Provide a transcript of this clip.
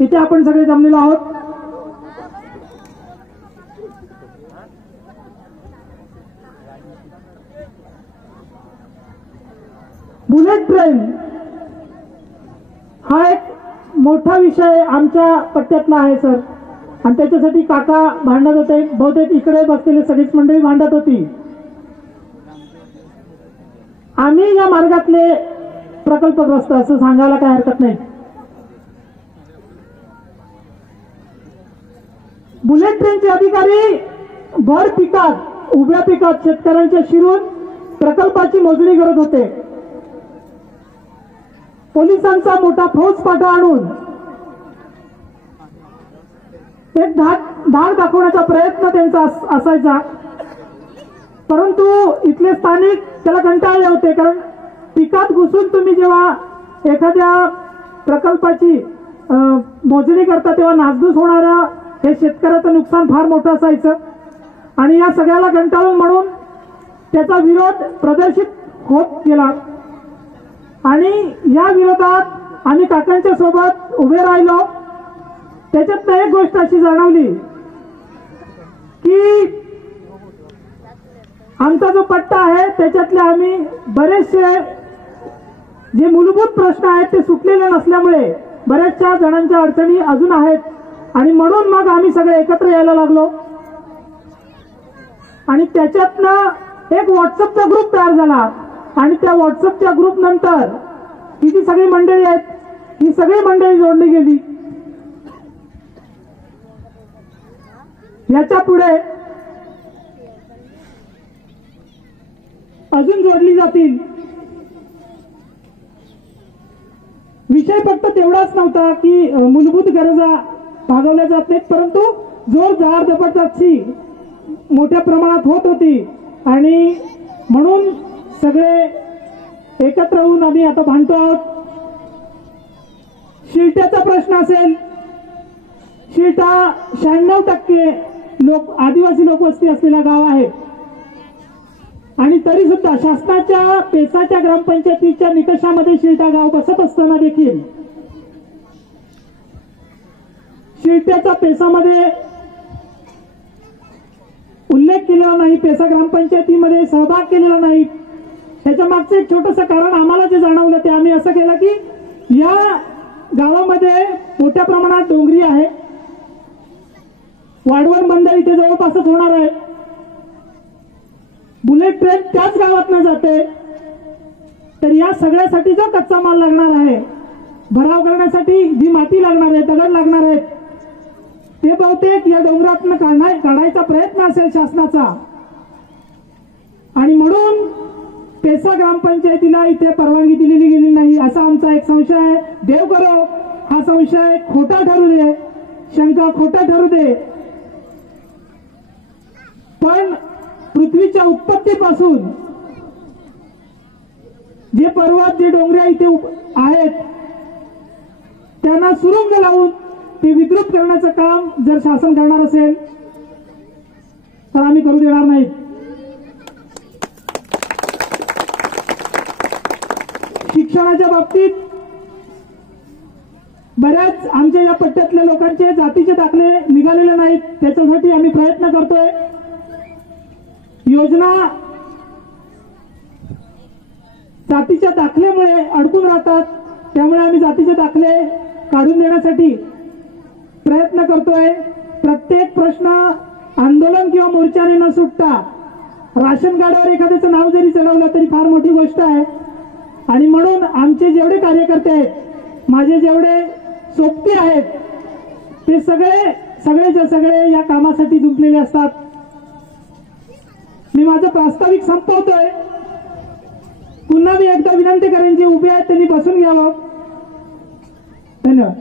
इथे आपण सगळे जमलेलो आहोत। बुलेट ट्रेन हा एक मोठा विषय आमच्या पट्ट्यातला आहे सर, आणि त्याच्यासाठी काका भांडत होते। बहुतेक इकडे बसलेले सगळीच मंडळी भांडत होती। आम्ही या मार्गातले प्रकल्पग्रस्त असं सांगायला काय हरकत नाही। बुलेट ट्रेनचे अधिकारी भर पिकात उभ्या पिकात शेतकऱ्यांच्या शिरून प्रकल्पाची मोजणी करत होते। पोलिसांचा मोठा फौजफाटा आणून एक धाड दाखवण्याचा प्रयत्न त्यांचा असायचा, परंतु इथले स्थानिक त्याला कंटाळले होते। कारण पिकात घुसून तुम्ही जेव्हा एखाद्या प्रकल्पाची मोजणी करता तेव्हा नासधूस होणारा हे शेतकऱ्याचं नुकसान फार मोठं असायचं, आणि या सगळ्याला कंटाळून म्हणून त्याचा विरोध प्रदर्शित होत गेला। आणि या विरोधात आम्ही काकांच्या सोबत उभे राहिलो। त्याच्यात एक गोष्ट अशी जाणवली की आमचा जो पट्टा आहे त्याच्यातले आम्ही बरेचसे जे मूलभूत प्रश्न आहेत ते सुटलेले नसल्यामुळे बऱ्याचशा जणांच्या अडचणी अजून आहेत, आणि म्हणून मग आम्ही सगळे एकत्र यायला लागलो। आणि त्याच्यातनं एक व्हॉट्सअपचा ग्रुप तयार झाला, आणि त्या व्हॉट्सअपच्या ग्रुप नंतर ही जी सगळी मंडळी आहेत ही सगळी मंडळी जोडली गेली। याच्या पुढे अजून जोडली जातील। विषय फक्त तेवढाच नव्हता की मूलभूत गरजा भागवल्या जात नाहीत, परंतु जोर जार जबरदस्ती मोठ्या प्रमाणात होत होती, आणि म्हणून सगळे एकत्र होऊन आम्ही आता भांडतो आहोत। शिरट्याचा प्रश्न असेल, शिरटा 96% लोक आदिवासी लोकवस्ती असलेला गाव आहे, आणि तरी सुद्धा शासनाच्या पेसाच्या ग्रामपंचायतीच्या निकषामध्ये शिरटा गाव बसत असताना देखील शिरट्याचा पेसामध्ये उल्लेख केलेला नाही, पेसा ग्रामपंचायतीमध्ये सहभाग केलेला नाही। त्याच्या मागचं एक छोटंसं कारण आम्हाला जे जाणवलं ते आम्ही असं केलं की या गावामध्ये मोठ्या प्रमाणात डोंगरी आहे, वाढवण बंद इथे जवळपासच होणार आहे, बुलेट ट्रेन त्याच गावातनं जाते, तर या सगळ्यासाठी जो कच्चा माल लागणार आहे, भराव करण्यासाठी जी माती लागणार आहे, दगड लागणार आहेत, ते बहुतेक या डोंगरातनं काढायचा प्रयत्न असेल शासनाचा, आणि म्हणून पेसा ग्रामपंचायतीला इथे परवानगी दिलेली गेली नाही असा आमचा एक संशय आहे। देव करो हा संशय खोटा ठरू दे, शंका खोटा ठरू दे, पण पृथ्वीच्या उत्पत्तीपासून जे पर्वत जे डोंगऱ्या इथे आहेत त्यांना सुरुंग लावून ते विद्रुप करण्याचं काम जर शासन करणार असेल तर आम्ही करू देणार नाही। शिक्षणाच्या बाबतीत बऱ्याच आमच्या या पट्ट्यातल्या लोकांचे जातीचे दाखले निघालेले नाहीत, त्याच्यासाठी आम्ही प्रयत्न करतोय। योजना जातीच्या दाखल्यामुळे अडकून राहतात, त्यामुळे आम्ही जातीचे दाखले काढून देण्यासाठी प्रयत्न करतोय। प्रत्येक प्रश्न आंदोलन किंवा मोर्चाने न सुटता राशन कार्डावर एखाद्याचं नाव जरी चढवलं तरी फार मोठी गोष्ट आहे, आणि म्हणून आमचे जेवढे कार्यकर्ते आहेत, माझे जेवढे सोबती आहेत, ते सगळेच्या सगळे या कामासाठी जुंपलेले असतात। मी माझं प्रास्ताविक संपवतोय। पुन्हा मी एकदा विनंती करेन, जे उभे आहेत त्यांनी बसून घ्यावं। धन्यवाद।